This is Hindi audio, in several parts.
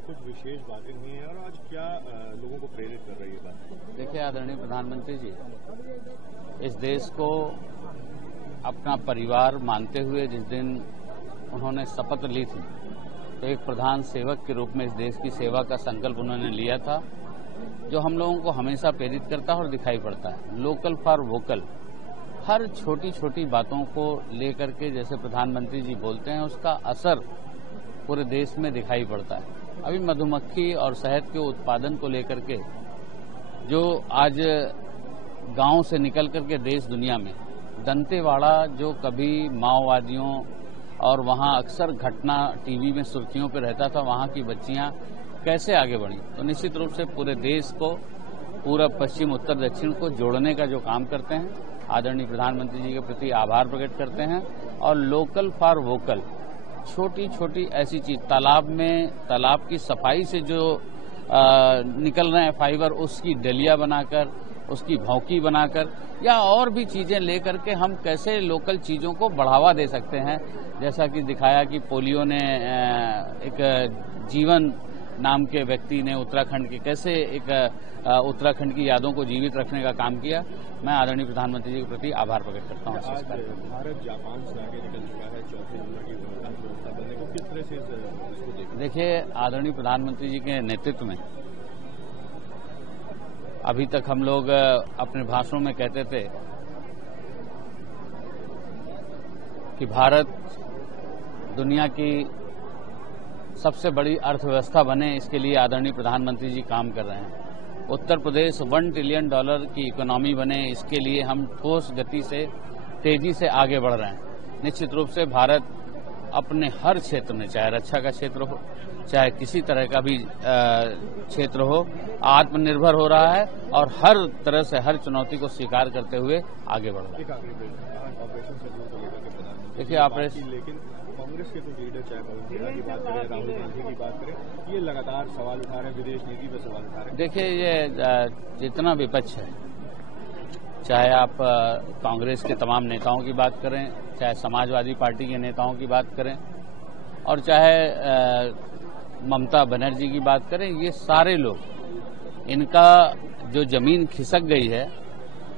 कुछ विशेष बातें हुई हैं और आज क्या लोगों को प्रेरित कर रही है बात? देखिए आदरणीय प्रधानमंत्री जी, इस देश को अपना परिवार मानते हुए जिस दिन उन्होंने शपथ ली थी तो एक प्रधान सेवक के रूप में इस देश की सेवा का संकल्प उन्होंने लिया था, जो हम लोगों को हमेशा प्रेरित करता है और दिखाई पड़ता है। लोकल फॉर वोकल, हर छोटी छोटी बातों को लेकर के जैसे प्रधानमंत्री जी बोलते हैं उसका असर पूरे देश में दिखाई पड़ता है। अभी मधुमक्खी और शहद के उत्पादन को लेकर के जो आज गांव से निकल करके देश दुनिया में दंतेवाड़ा, जो कभी माओवादियों और वहां अक्सर घटना टीवी में सुर्खियों पे रहता था, वहां की बच्चियां कैसे आगे बढ़ी, तो निश्चित रूप से पूरे देश को, पूरब पश्चिम उत्तर दक्षिण को जोड़ने का जो काम करते हैं, आदरणीय प्रधानमंत्री जी के प्रति आभार प्रकट करते हैं। और लोकल फॉर वोकल, छोटी छोटी ऐसी चीज, तालाब की सफाई से जो निकल रहे हैं फाइबर, उसकी डलिया बनाकर, उसकी भौंकी बनाकर, या और भी चीजें लेकर के हम कैसे लोकल चीजों को बढ़ावा दे सकते हैं। जैसा कि दिखाया कि पोलियो ने एक जीवन नाम के व्यक्ति ने उत्तराखंड के कैसे एक उत्तराखंड की यादों को जीवित रखने का काम किया। मैं आदरणीय प्रधानमंत्री जी के प्रति आभार प्रकट करता हूँ। भारत जापान से आगे निकल चुका है चौथे नंबर की अर्थव्यवस्था बनने को, किस तरह से इसको देखते? देखिए आदरणीय प्रधानमंत्री जी के नेतृत्व में अभी तक हम लोग अपने भाषणों में कहते थे कि भारत दुनिया की सबसे बड़ी अर्थव्यवस्था बने, इसके लिए आदरणीय प्रधानमंत्री जी काम कर रहे हैं। उत्तर प्रदेश $1 ट्रिलियन की इकोनॉमी बने, इसके लिए हम ठोस गति से, तेजी से आगे बढ़ रहे हैं। निश्चित रूप से भारत अपने हर क्षेत्र में, चाहे रक्षा का क्षेत्र हो, चाहे किसी तरह का भी क्षेत्र हो, आत्मनिर्भर हो रहा है और हर तरह से हर चुनौती को स्वीकार करते हुए आगे बढ़ रहा है। देखिए ऑपरेशन, लेकिन कांग्रेस के कुछ लीडर, चाहे पवन खेड़ा की बात करें, राहुल गांधी की बात करें, ये लगातार सवाल उठा रहे हैं, विदेश नीति पर सवाल उठा रहे हैं। देखिए ये जितना विपक्ष है, चाहे आप कांग्रेस के तमाम नेताओं की बात करें, चाहे समाजवादी पार्टी के नेताओं की बात करें, और चाहे ममता बनर्जी की बात करें, ये सारे लोग, इनका जो जमीन खिसक गई है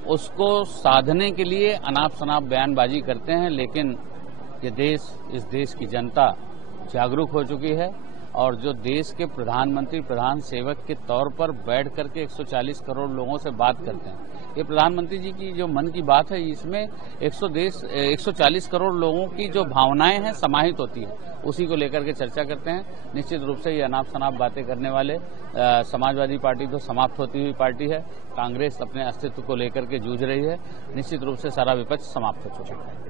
उसको साधने के लिए अनाप शनाप बयानबाजी करते हैं। लेकिन ये देश, इस देश की जनता जागरूक हो चुकी है और जो देश के प्रधानमंत्री प्रधान सेवक के तौर पर बैठ करके 140 करोड़ लोगों से बात करते हैं, ये प्रधानमंत्री जी की जो मन की बात है, इसमें 140 करोड़ लोगों की जो भावनाएं हैं समाहित होती है, उसी को लेकर के चर्चा करते हैं। निश्चित रूप से ये अनाप शनाप बातें करने वाले, समाजवादी पार्टी तो समाप्त होती हुई पार्टी है, कांग्रेस अपने अस्तित्व को लेकर के जूझ रही है, निश्चित रूप से सारा विपक्ष समाप्त हो चुका है।